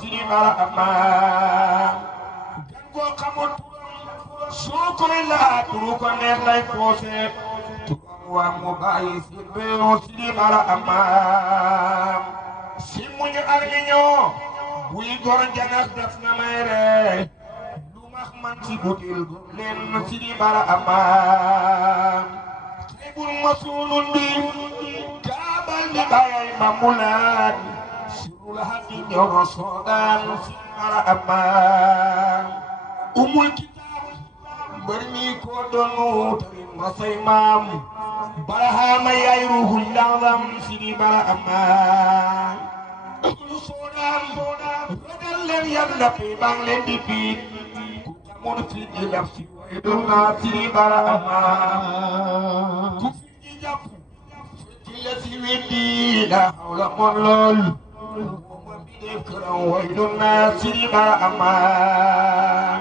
Sidi Bara Amar gan goo xamul soo koy laaj turu ko neex lay poose turam waa mu bàyyi si réew Sidi Bara Amar si muñu ak ñoo buy gor janax def na may ree lu max man si butil leen Sidi Bara Amar bul masulun bi kaabal bi bayay mamulaan sirul hadi ñoro soodaan Sidi Bara Amar umul kitaab mbër mi ko doonu tarin masay maam barahama yaay ruhul langam Sidi Bara Amar lu soodaan ragal leen yàlla pe bang leen di biit ku xamoon fi di laf si way doon naa Sidi Bara Amar ku fi di jàpp fi la si weddi la hawla mon lool mooma bi def këram way doon naa Sidi Bara Amar